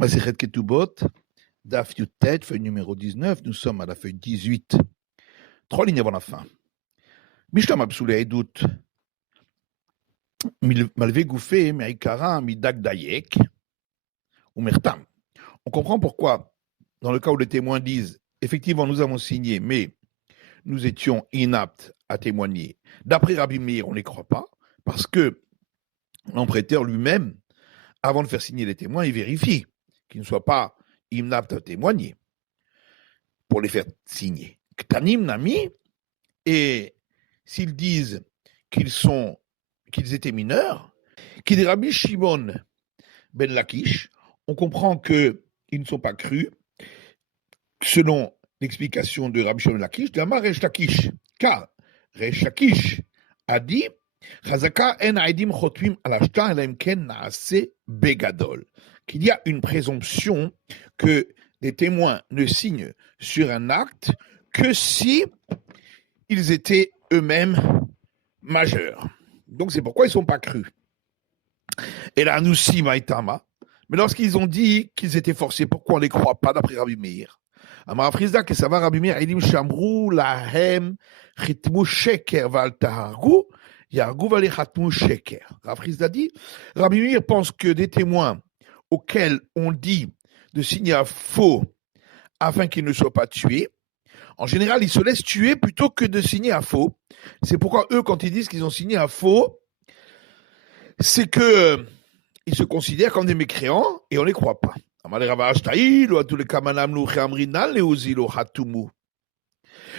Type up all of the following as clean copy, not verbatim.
Masechet Ketubot, Daf Yutet, feuille numéro 19, nous sommes à la feuille 18. 3 lignes avant la fin. Mishlam Absoulé Edout, Malvé Gouffé, Meikara, Midak Dayek, ou Mertam. On comprend pourquoi, dans le cas où les témoins disent, effectivement, nous avons signé, mais nous étions inaptes à témoigner. D'après Rabbi Meir, on ne les croit pas, parce que l'emprunteur lui-même, avant de faire signer les témoins, il vérifie qu'ils ne soient pas inaptes à témoigner pour les faire signer. Ktanim Nami, et s'ils disent qu'ils étaient mineurs, qui dit Rabbi Shimon ben Lakish, on comprend qu'ils ne sont pas crus, selon l'explication de Rabbi Shimon ben Lakish, d'Amar Resh Lakish, car Resh Lakish a dit Chazaka en aidim chotmim alashta elaim ken naase begadol, qu'il y a une présomption que les témoins ne signent sur un acte que si ils étaient eux-mêmes majeurs. Donc c'est pourquoi ils ne sont pas crus. Et là, nous si maïtama. Mais lorsqu'ils ont dit qu'ils étaient forcés, pourquoi on ne les croit pas d'après Rabbi Meir? Amar Frizda, que ça va Rabbi Meir, ilim shamru lahem chitmu sheker val tahargu, yargu vale chatmu sheker. Rabbi Frizda dit, Rabbi Meir pense que des témoins auxquels on dit de signer à faux afin qu'ils ne soient pas tués, en général, ils se laissent tuer plutôt que de signer à faux. C'est pourquoi eux, quand ils disent qu'ils ont signé à faux, c'est que ils se considèrent comme des mécréants et on ne les croit pas.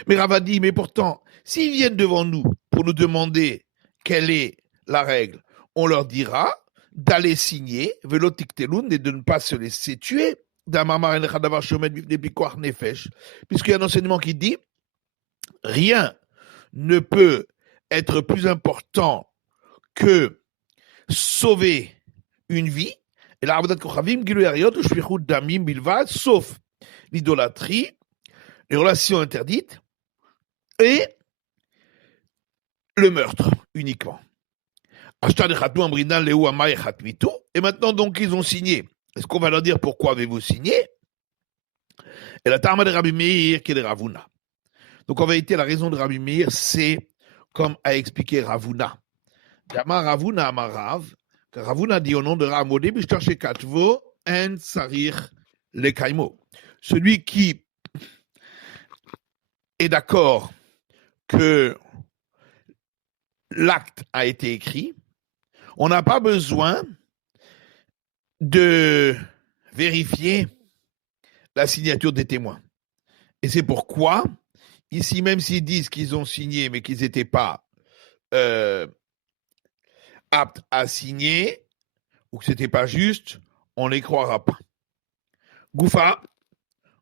Mais Rava dit, mais pourtant, s'ils viennent devant nous pour nous demander quelle est la règle, on leur dira d'aller signer, velotiktelun, et de ne pas se laisser tuer, puisqu'il y a un enseignement qui dit rien ne peut être plus important que sauver une vie, et la sauf l'idolâtrie, les relations interdites et le meurtre uniquement. Et maintenant donc ils ont signé. Est-ce qu'on va leur dire pourquoi avez-vous signé? Et la Tarma de Rabbi Meir qui est Ravuna. Donc en vérité, la raison de Rabbi Meir, c'est comme a expliqué Ravuna. Dama Ravuna Amarav, car Ravuna dit au nom de Ramodé, Bishtaché Katvo, En Sarir Le Kaimo. Celui qui est d'accord que l'acte a été écrit, on n'a pas besoin de vérifier la signature des témoins. Et c'est pourquoi, ici, même s'ils disent qu'ils ont signé, mais qu'ils n'étaient pas aptes à signer, ou que ce n'était pas juste, on ne les croira pas. Goufa,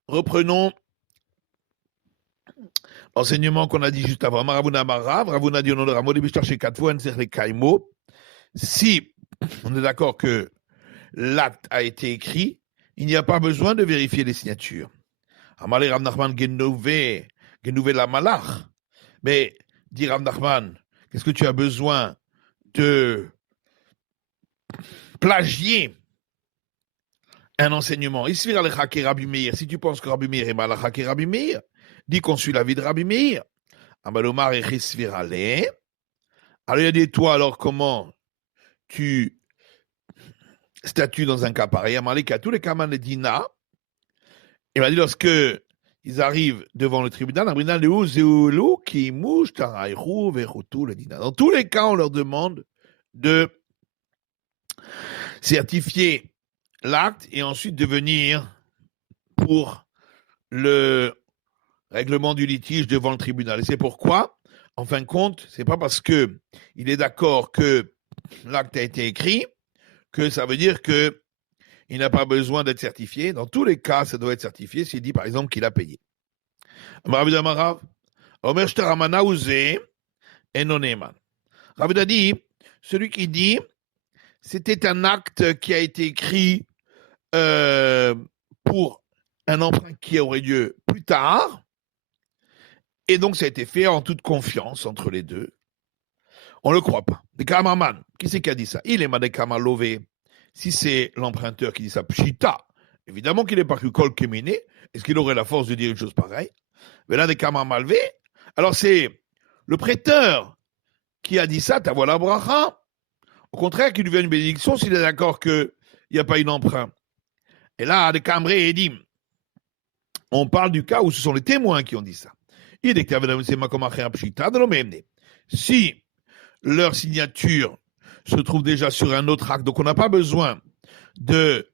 reprenons l'enseignement qu'on a dit juste avant. Ravuna Marav, Ravuna dit au nom de Ramo, si on est d'accord que l'acte a été écrit, il n'y a pas besoin de vérifier les signatures. Amalé Rav Nachman Genouvé la Malach. Mais, dit Rav Nachman, qu'est-ce que tu as besoin de plagier un enseignement? Si tu penses que Rabbi Meir est malach et Rabbi Meir, dis qu'on suit l'avis de Rabbi Meir. Amalomar et Chisvirale. Alors il a dit, toi, alors comment tu statues dans un cas pareil? Amalek à tous les kamans de Dina. Il m'a dit, lorsque ils arrivent devant le tribunal, dans tous les cas, on leur demande de certifier l'acte et ensuite de venir pour le règlement du litige devant le tribunal. Et c'est pourquoi, en fin de compte, c'est pas parce que il est d'accord que l'acte a été écrit que ça veut dire que il n'a pas besoin d'être certifié. Dans tous les cas, ça doit être certifié s'il dit, par exemple, qu'il a payé. Ravida dit, celui qui dit, c'était un acte qui a été écrit pour un emprunt qui aurait lieu plus tard, et donc ça a été fait en toute confiance entre les deux. On ne le croit pas. Des Kamaman, qui c'est qui a dit ça? Il est Madekama Lové. Si c'est l'emprunteur qui dit ça, Pshita, Évidemment qu'il n'est pas cru Kol Kemine. Est-ce qu'il aurait la force de dire une chose pareille? Mais là, des Kamar Malvé. Alors, c'est le prêteur qui a dit ça, t'as voilà bracha. Au contraire, qu'il lui vient une bénédiction s'il est d'accord qu'il n'y a pas une emprunt. Et là, des Kamré Edim. On parle du cas où ce sont les témoins qui ont dit ça. Si leur signature se trouve déjà sur un autre acte, donc on n'a pas besoin de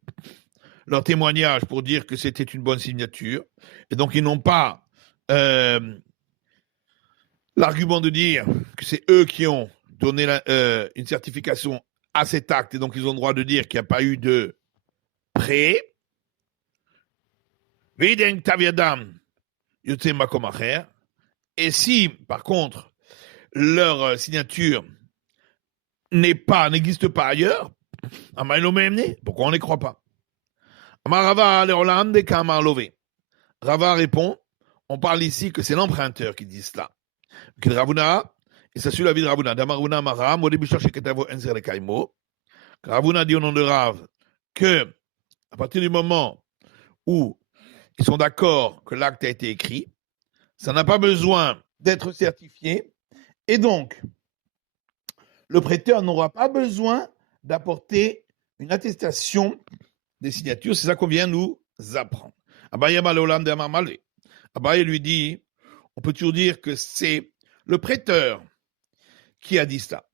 leur témoignage pour dire que c'était une bonne signature, et donc ils n'ont pas l'argument de dire que c'est eux qui ont donné une certification à cet acte, et donc ils ont le droit de dire qu'il n'y a pas eu de prêt. Et si, par contre, leur signature n'existe pas ailleurs, pourquoi on ne les croit pas? Rava répond, on parle ici que c'est l'emprunteur qui dit cela. Et ça suit la vie de Ravuna. Ravuna dit au nom de Rav que, à partir du moment où ils sont d'accord que l'acte a été écrit, ça n'a pas besoin d'être certifié, et donc le prêteur n'aura pas besoin d'apporter une attestation des signatures. C'est ça qu'on vient nous apprendre. Abaye lui dit, on peut toujours dire que c'est le prêteur qui a dit cela.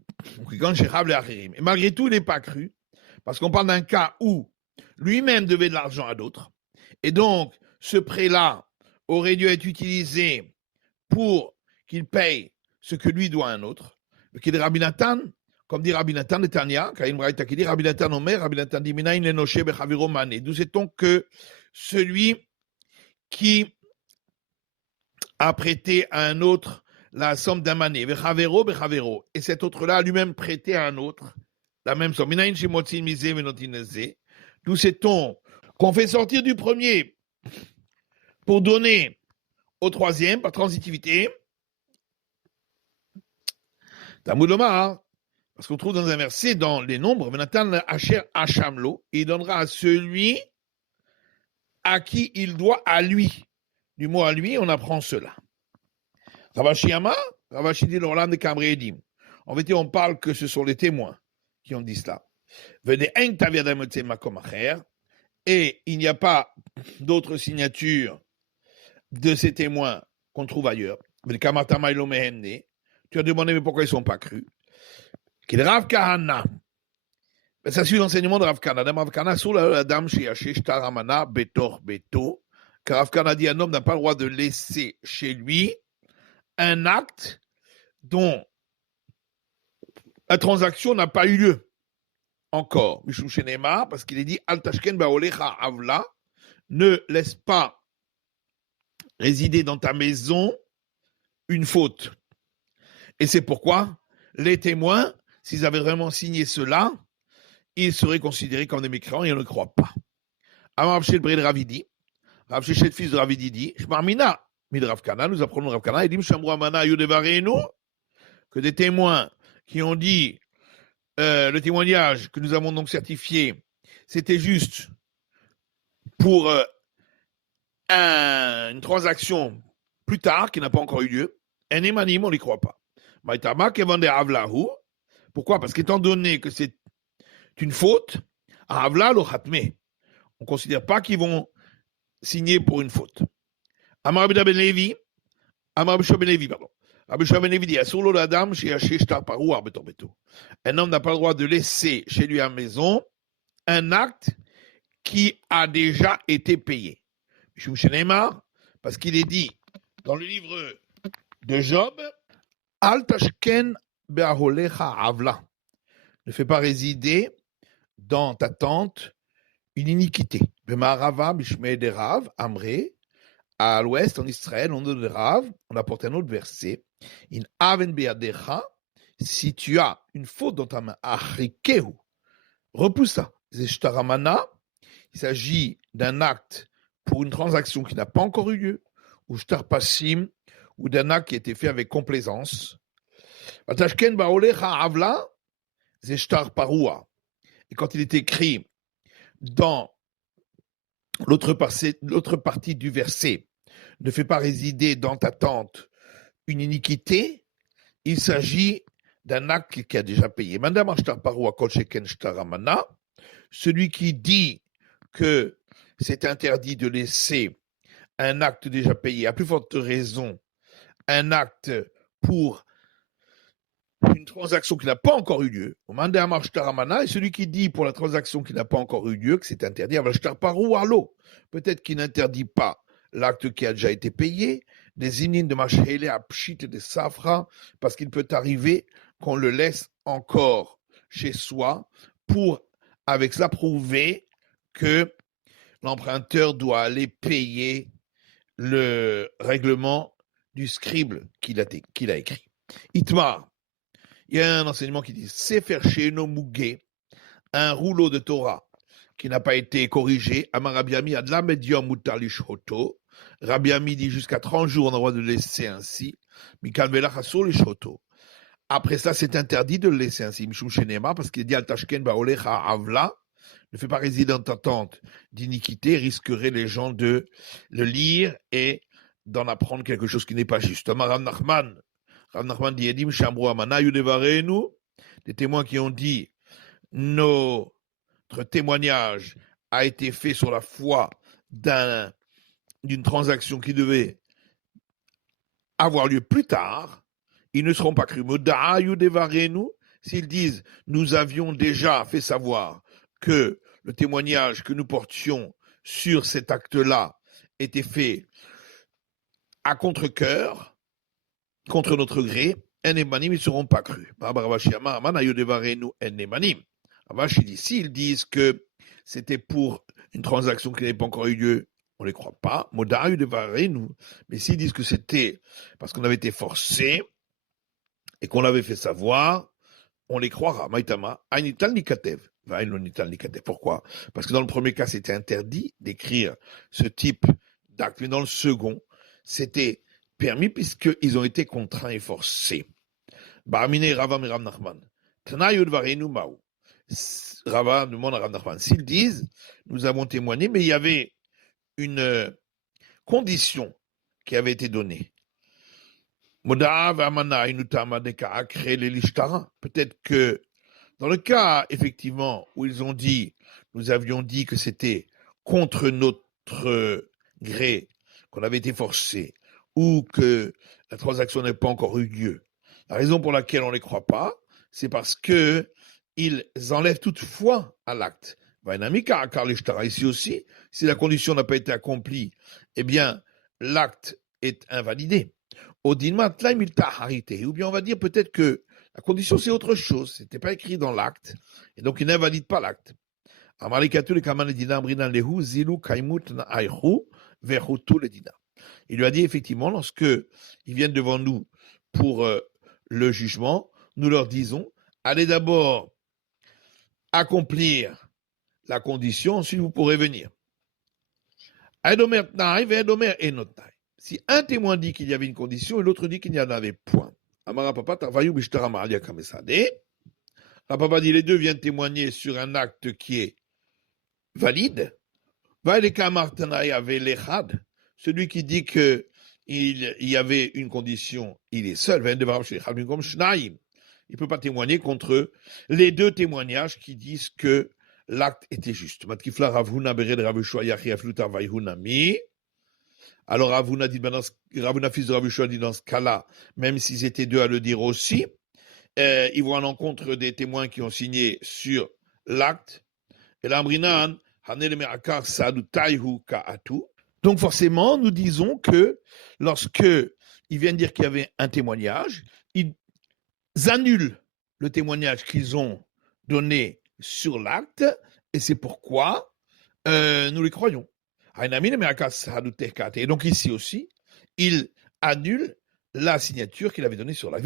Et malgré tout, il n'est pas cru, parce qu'on parle d'un cas où lui-même devait de l'argent à d'autres, et donc ce prêt-là aurait dû être utilisé pour qu'il paye ce que lui doit à un autre. Qui est Rabbi Nathan, comme dit Rabbi Nathan de Tania, Kaïm Braïta qui dit Rabbi Nathan Omer, Rabbi Nathan dit Minaïn Lenoshe Bechaviro Mané. D'où sait-on que celui qui a prêté à un autre la somme d'un mané, Bechavero, Bechavero, et cet autre-là a lui-même prêté à un autre la même somme. Minaïn Shimotzin Mise Venotineze. D'où sait-on qu'on fait sortir du premier pour donner au troisième par transitivité? Talmud Omar, parce qu'on trouve dans un verset, dans les nombres, Nathan Asher Hachamlo, il donnera à celui à qui il doit à lui. Du mot à lui, on apprend cela. Ravashi Ama, Ravashi dit l'Orlan de Kamré Edim. En vérité, on parle que ce sont les témoins qui ont dit cela. Et il n'y a pas d'autre signature de ces témoins qu'on trouve ailleurs. Tu as demandé, mais pourquoi ils ne sont pas crus? Qu'il Rav Kahana. Ça suit l'enseignement de Rav Kahana. Rav Kahana, sur la dame chez Yashish Taramana, Betor Beto, car Rav Kahana dit un homme n'a pas le droit de laisser chez lui un acte dont la transaction n'a pas eu lieu encore. Mishum Shenema, parce qu'il est dit Al Tashken Baolecha Avla, ne laisse pas résider dans ta maison une faute. Et c'est pourquoi les témoins, s'ils avaient vraiment signé cela, ils seraient considérés comme des mécréants et on ne croit pas. Avant Rav Shel Bred Ravidi, Rav Shechet, fils de Ravidi, dit Shmarmina, Mid Rav Kana, nous apprenons Rav Kana, et dit Shamru Amana Yodevarenu, que des témoins qui ont dit le témoignage que nous avons donc certifié, c'était juste pour une transaction plus tard qui n'a pas encore eu lieu. Un émanim, on n'y croit pas. Pourquoi? Parce qu'étant donné que c'est une faute, on ne considère pas qu'ils vont signer pour une faute. Amar Rabbi Ben Levi, Rabbi Shua Ben Levi, dit un homme n'a pas le droit de laisser chez lui à la maison un acte qui a déjà été payé. Parce qu'il est dit dans le livre de Job, Al tashken be'aholecha avla. Ne fais pas résider dans ta tente une iniquité. Be'ma'arava bishmei de Rav, Amré, à l'ouest, en Israël, au nom de Rav, on apporte un autre verset. In aven be'adecha, si tu as une faute dans ta main, achikehu, repousse ça. Zeshtaramana, il s'agit d'un acte pour une transaction qui n'a pas encore eu lieu, ou shtar pasim, ou d'un acte qui a été fait avec complaisance. Vatashken ba'olecha avla, zeshtar parua. Et quand il est écrit dans l'autre partie du verset ne fait pas résider dans ta tente une iniquité, il s'agit d'un acte qui a déjà payé. Celui qui dit que c'est interdit de laisser un acte déjà payé, à plus forte raison, un acte pour une transaction qui n'a pas encore eu lieu. Et celui qui dit pour la transaction qui n'a pas encore eu lieu que c'est interdit, peut-être qu'il n'interdit pas l'acte qui a déjà été payé, des inines de machele à pchit et de safra, parce qu'il peut arriver qu'on le laisse encore chez soi pour, avec cela, prouver que l'emprunteur doit aller payer le règlement du scribe qu'il a écrit. Itmar, il y a un enseignement qui dit Sefer Sheino Mugé, un rouleau de Torah qui n'a pas été corrigé. Amar Rabbi Ami Adla Medium Mutalish Hoto. Rabbi Ami dit jusqu'à 30 jours, on a le droit de le laisser ainsi. Mikal Velach Asur Lish Hoto. Après ça, c'est interdit de le laisser ainsi. Mishum Shenema, parce qu'il dit Al Tashken Baolecha Avla, ne fais pas résider dans ta tente d'iniquité, risquerait les gens de le lire et d'en apprendre quelque chose qui n'est pas juste. Amar Rav Nachman dit Edim Shamru Amana Yudevarenu, des témoins qui ont dit notre témoignage a été fait sur la foi d'une transaction qui devait avoir lieu plus tard, ils ne seront pas crus. Moda'a Yudevarenu, s'ils disent nous avions déjà fait savoir que le témoignage que nous portions sur cet acte-là était fait à contre-cœur, contre notre gré, ils ne seront pas crus. Ravashi dit, s'ils disent que c'était pour une transaction qui n'avait pas encore eu lieu, on ne les croit pas. Mais s'ils disent que c'était parce qu'on avait été forcé et qu'on l'avait fait savoir, on les croira. Pourquoi? Parce que dans le premier cas, c'était interdit d'écrire ce type d'acte, mais dans le second, c'était permis puisqu'ils ont été contraints et forcés. Rava demande à Rav Nachman. S'ils disent, nous avons témoigné, mais il y avait une condition qui avait été donnée. Peut-être que dans le cas, effectivement, où ils ont dit, nous avions dit que c'était contre notre gré, qu'on avait été forcé, ou que la transaction n'a pas encore eu lieu. La raison pour laquelle on ne les croit pas, c'est parce qu'ils enlèvent toute foi à l'acte. Ici aussi, si la condition n'a pas été accomplie, eh bien, l'acte est invalidé. Ou bien on va dire peut-être que la condition c'est autre chose, ce n'était pas écrit dans l'acte, et donc il n'invalide pas l'acte. Il lui a dit effectivement, lorsque ils viennent devant nous pour le jugement, nous leur disons, allez d'abord accomplir la condition, ensuite vous pourrez venir. Si un témoin dit qu'il y avait une condition et l'autre dit qu'il n'y en avait point. Papa dit les deux viennent témoigner sur un acte qui est valide. Celui qui dit qu'il y avait une condition, il est seul. Il ne peut pas témoigner contre les deux témoignages qui disent que l'acte était juste. Alors Ravuna dit, Ravuna fils de Rav dit dans ce cas-là, même s'ils étaient deux à le dire aussi, ils vont à l'encontre des témoins qui ont signé sur l'acte. Et l'ambrinan, donc forcément, nous disons que lorsque ils viennent dire qu'il y avait un témoignage, ils annulent le témoignage qu'ils ont donné sur l'acte, et c'est pourquoi nous les croyons. Et donc ici aussi, il annule la signature qu'il avait donnée sur l'acte.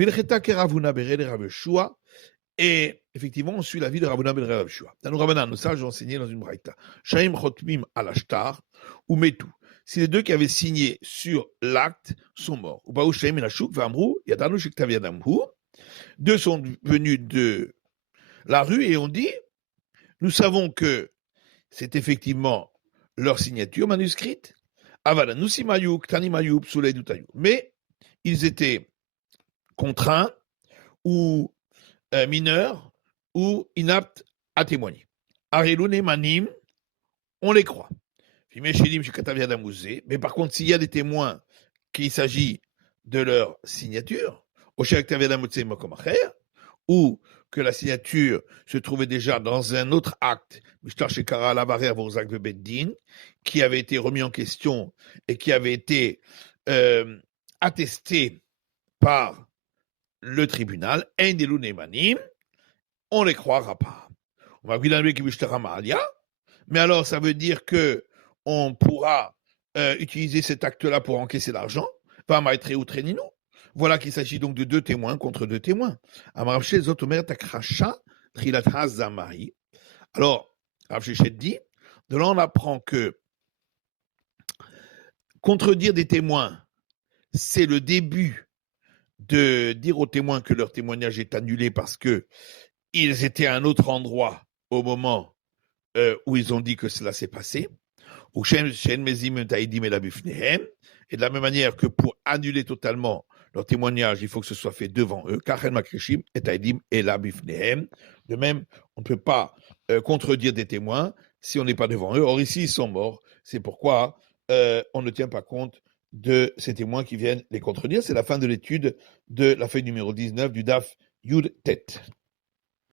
Et effectivement, on suit l'avis de Ravuna ben Rav Shua. Dans nos Ravanan, nos sages ont enseigné dans une braïta. Shaim chotmim al ashtar ou metu. Si les deux qui avaient signé sur l'acte sont morts. Ou shaim elashuk v'amru yadanu shektav yadamhu. Deux sont venus de la rue et ont dit, nous savons que c'est effectivement leur signature manuscrite. Avalanusimayu, Ktanimayu, Psuleidutayu. Mais ils étaient contraints ou mineurs ou inaptes à témoigner. Arelune manim, on les croit. Mais par contre, s'il y a des témoins qu'il s'agit de leur signature, ou que la signature se trouvait déjà dans un autre acte, qui avait été remis en question et qui avait été attesté par le tribunal, on ne les croira pas. Mais alors, ça veut dire que on pourra utiliser cet acte-là pour encaisser l'argent. Voilà qu'il s'agit donc de deux témoins contre deux témoins. Alors, Rav Shechet dit, de là on apprend que contredire des témoins, c'est le début de dire aux témoins que leur témoignage est annulé parce que ils étaient à un autre endroit au moment où ils ont dit que cela s'est passé. Et de la même manière que pour annuler totalement leur témoignage, il faut que ce soit fait devant eux. De même, on ne peut pas contredire des témoins si on n'est pas devant eux. Or ici, ils sont morts. C'est pourquoi on ne tient pas compte de ces témoins qui viennent les contredire. C'est la fin de l'étude de la feuille numéro 19 du DAF Yud Tet.